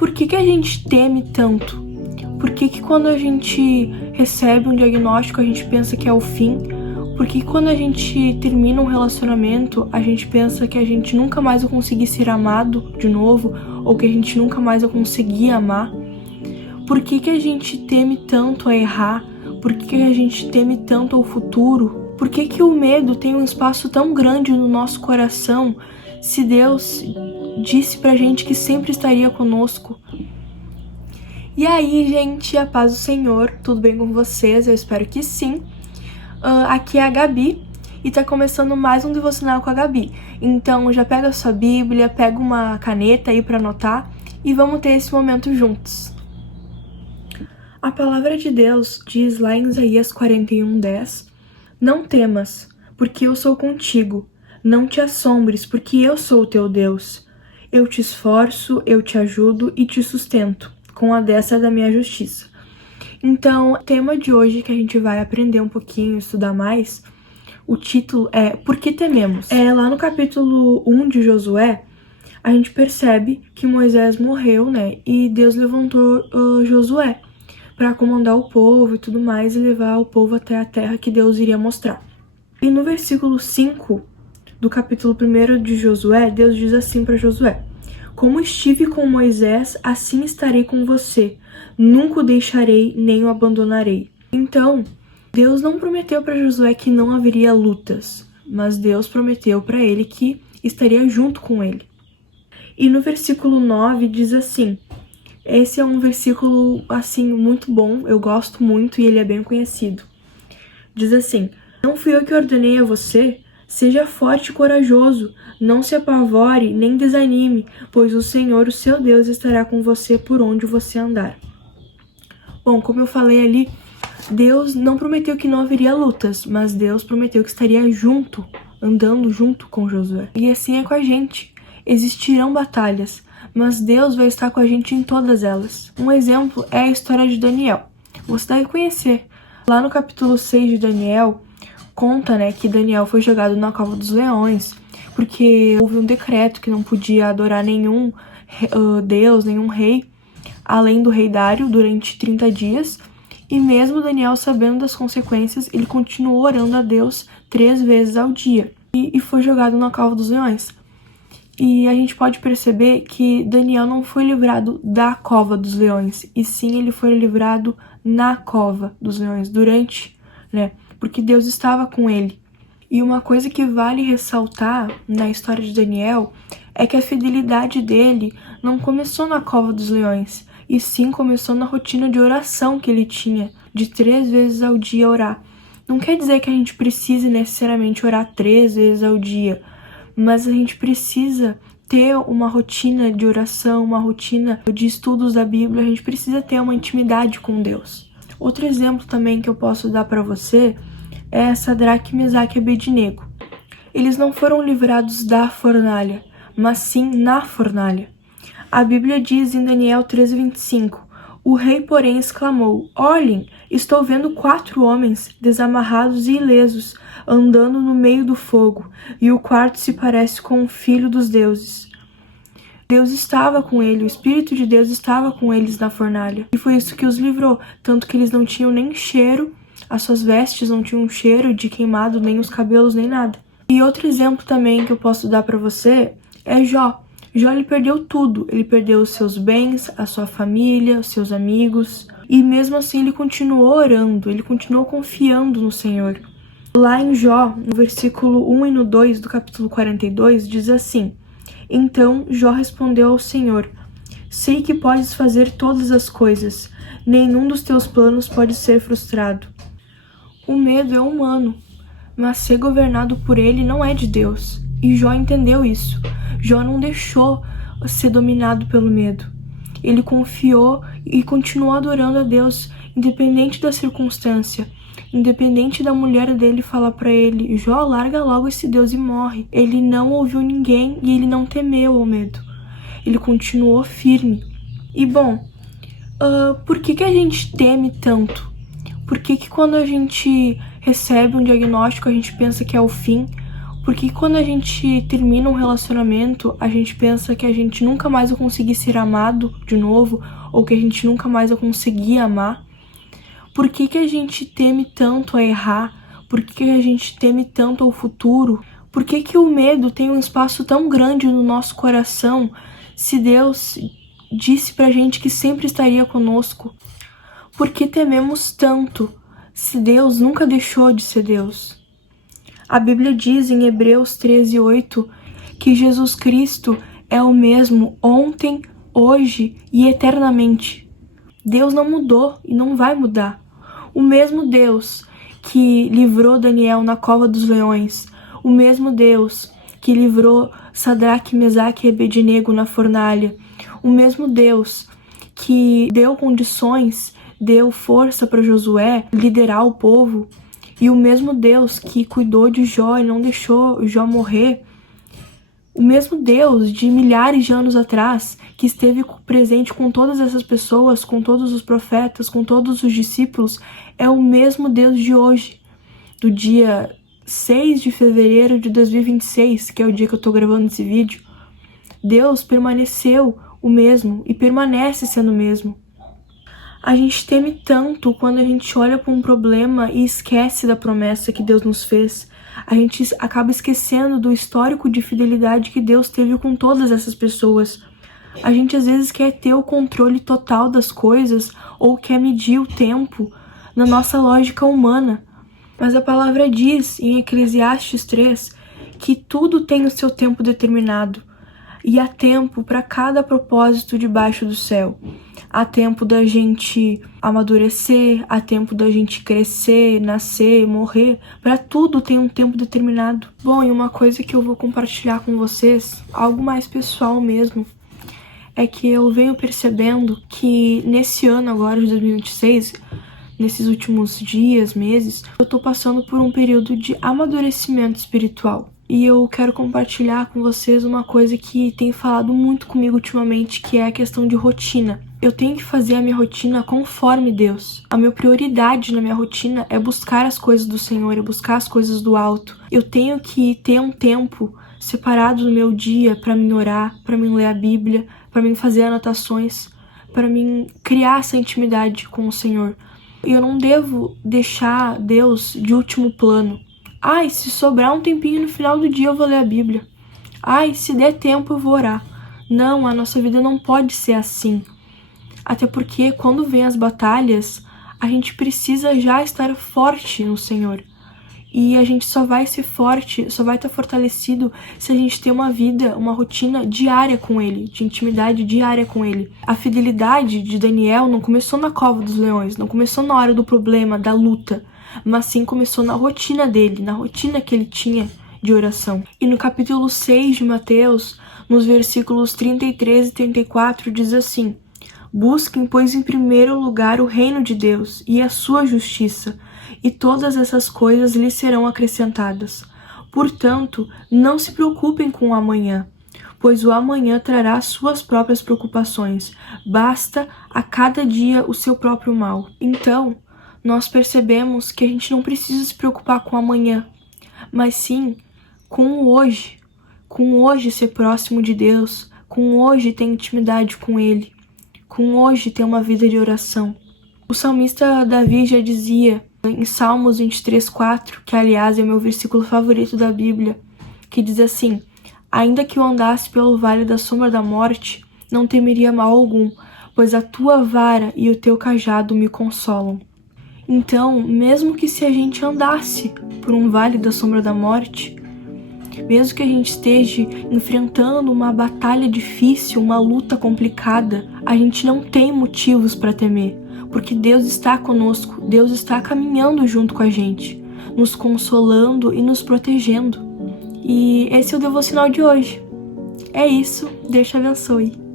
Por que a gente teme tanto? Por que quando a gente recebe um diagnóstico a gente pensa que é o fim? Por que quando a gente termina um relacionamento a gente pensa que a gente nunca mais vai conseguir ser amado de novo ou que a gente nunca mais vai conseguir amar? Por que a gente teme tanto a errar? Por que a gente teme tanto ao futuro? Por que o medo tem um espaço tão grande no nosso coração se Deus disse pra gente que sempre estaria conosco? E aí, gente, a paz do Senhor, tudo bem com vocês? Eu espero que sim. Aqui é a Gabi e tá começando mais um devocional com a Gabi. Então já pega a sua Bíblia, pega uma caneta aí pra anotar e vamos ter esse momento juntos. A palavra de Deus diz lá em Isaías 41:10: Não temas, porque eu sou contigo. Não te assombres, porque eu sou o teu Deus. Eu te esforço, eu te ajudo e te sustento com a destra da minha justiça. Então, o tema de hoje que a gente vai aprender um pouquinho, estudar mais, o título é Por que tememos? Lá no capítulo 1 de Josué, a gente percebe que Moisés morreu, né? E Deus levantou Josué para comandar o povo e tudo mais e levar o povo até a terra que Deus iria mostrar. E no versículo 5 do capítulo 1 de Josué, Deus diz assim para Josué: Como estive com Moisés, assim estarei com você. Nunca o deixarei, nem o abandonarei. Então, Deus não prometeu para Josué que não haveria lutas, mas Deus prometeu para ele que estaria junto com ele. E no versículo 9 diz assim, esse é um versículo, assim, muito bom, eu gosto muito e ele é bem conhecido. Diz assim: Não fui eu que ordenei a você? Seja forte e corajoso, não se apavore nem desanime, pois o Senhor, o seu Deus, estará com você por onde você andar. Bom, como eu falei ali, Deus não prometeu que não haveria lutas, mas Deus prometeu que estaria junto, andando junto com Josué. E assim é com a gente. Existirão batalhas, mas Deus vai estar com a gente em todas elas. Um exemplo é a história de Daniel. Você deve conhecer. Lá no capítulo 6 de Daniel, conta, né, que Daniel foi jogado na cova dos leões, porque houve um decreto que não podia adorar nenhum deus, nenhum rei, além do rei Dário, durante 30 dias. E mesmo Daniel sabendo das consequências, ele continuou orando a Deus 3 vezes ao dia. E foi jogado na cova dos leões. E a gente pode perceber que Daniel não foi livrado da cova dos leões, e sim ele foi livrado na cova dos leões, durante, né? Porque Deus estava com ele. E uma coisa que vale ressaltar na história de Daniel é que a fidelidade dele não começou na cova dos leões, e sim começou na rotina de oração que ele tinha, de 3 vezes ao dia orar. Não quer dizer que a gente precise necessariamente orar 3 vezes ao dia, mas a gente precisa ter uma rotina de oração, uma rotina de estudos da Bíblia, a gente precisa ter uma intimidade com Deus. Outro exemplo também que eu posso dar para você é Sadraque, Mesaque e Abednego. Eles não foram livrados da fornalha, mas sim na fornalha. A Bíblia diz em Daniel 13:25, o rei, porém, exclamou: Olhem, estou vendo 4 homens desamarrados e ilesos, andando no meio do fogo, e o quarto se parece com o filho dos deuses. Deus estava com ele, o Espírito de Deus estava com eles na fornalha, e foi isso que os livrou, tanto que eles não tinham nem cheiro, as suas vestes não tinham cheiro de queimado, nem os cabelos, nem nada. E outro exemplo também que eu posso dar para você é Jó. Jó, ele perdeu tudo, ele perdeu os seus bens, a sua família, os seus amigos, e mesmo assim ele continuou orando, ele continuou confiando no Senhor. Lá em Jó, no versículo 1 e no 2 do capítulo 42, diz assim: Então Jó respondeu ao Senhor: Sei que podes fazer todas as coisas, nenhum dos teus planos pode ser frustrado. O medo é humano, mas ser governado por ele não é de Deus. E Jó entendeu isso. Jó não deixou ser dominado pelo medo. Ele confiou e continuou adorando a Deus, independente da circunstância. Independente da mulher dele falar pra ele: Jó, larga logo esse Deus e morre. Ele não ouviu ninguém e ele não temeu ao medo. Ele continuou firme. E bom, por que a gente teme tanto? Por que quando a gente recebe um diagnóstico a gente pensa que é o fim? Porque quando a gente termina um relacionamento, a gente pensa que a gente nunca mais vai conseguir ser amado de novo, ou que a gente nunca mais vai conseguir amar. Por que a gente teme tanto a errar? Por que a gente teme tanto ao futuro? Por que o medo tem um espaço tão grande no nosso coração, se Deus disse pra gente que sempre estaria conosco? Por que tememos tanto, se Deus nunca deixou de ser Deus? A Bíblia diz em Hebreus 13:8 que Jesus Cristo é o mesmo ontem, hoje e eternamente. Deus não mudou e não vai mudar. O mesmo Deus que livrou Daniel na cova dos leões, o mesmo Deus que livrou Sadraque, Mesaque e Abednego na fornalha, o mesmo Deus que deu condições, deu força para Josué liderar o povo, e o mesmo Deus que cuidou de Jó e não deixou Jó morrer, o mesmo Deus de milhares de anos atrás, que esteve presente com todas essas pessoas, com todos os profetas, com todos os discípulos, é o mesmo Deus de hoje, do dia 6 de fevereiro de 2026, que é o dia que eu tô gravando esse vídeo. Deus permaneceu o mesmo e permanece sendo o mesmo. A gente teme tanto quando a gente olha para um problema e esquece da promessa que Deus nos fez. A gente acaba esquecendo do histórico de fidelidade que Deus teve com todas essas pessoas. A gente às vezes quer ter o controle total das coisas ou quer medir o tempo na nossa lógica humana. Mas a palavra diz em Eclesiastes 3 que tudo tem o seu tempo determinado. E há tempo para cada propósito debaixo do céu. Há tempo da gente amadurecer, há tempo da gente crescer, nascer, morrer. Para tudo tem um tempo determinado. Bom, e uma coisa que eu vou compartilhar com vocês, algo mais pessoal mesmo, é que eu venho percebendo que nesse ano agora de 2026, nesses últimos dias, meses, eu tô passando por um período de amadurecimento espiritual. E eu quero compartilhar com vocês uma coisa que tem falado muito comigo ultimamente, que é a questão de rotina. Eu tenho que fazer a minha rotina conforme Deus. A minha prioridade na minha rotina é buscar as coisas do Senhor, é buscar as coisas do alto. Eu tenho que ter um tempo separado no meu dia para mim orar, para mim ler a Bíblia, para mim fazer anotações, para mim criar essa intimidade com o Senhor. E eu não devo deixar Deus de último plano. Ai, se sobrar um tempinho no final do dia eu vou ler a Bíblia. Ai, se der tempo eu vou orar. Não, a nossa vida não pode ser assim. Até porque quando vem as batalhas, a gente precisa já estar forte no Senhor. E a gente só vai ser forte, só vai estar fortalecido se a gente ter uma vida, uma rotina diária com Ele, de intimidade diária com Ele. A fidelidade de Daniel não começou na cova dos leões, não começou na hora do problema, da luta, mas sim começou na rotina dele, na rotina que ele tinha de oração. E no capítulo 6 de Mateus, nos versículos 33 e 34, diz assim: Busquem, pois, em primeiro lugar o reino de Deus e a sua justiça, e todas essas coisas lhes serão acrescentadas. Portanto, não se preocupem com o amanhã, pois o amanhã trará suas próprias preocupações. Basta a cada dia o seu próprio mal. Então, nós percebemos que a gente não precisa se preocupar com o amanhã, mas sim com o hoje. Com hoje ser próximo de Deus, com hoje ter intimidade com Ele, com hoje ter uma vida de oração. O salmista Davi já dizia em Salmos 23:4, que aliás é meu versículo favorito da Bíblia, que diz assim: Ainda que eu andasse pelo vale da sombra da morte, não temeria mal algum, pois a tua vara e o teu cajado me consolam. Então, mesmo que se a gente andasse por um vale da sombra da morte, mesmo que a gente esteja enfrentando uma batalha difícil, uma luta complicada, a gente não tem motivos para temer, porque Deus está conosco, Deus está caminhando junto com a gente, nos consolando e nos protegendo. E esse é o devocional de hoje. É isso, Deus te abençoe.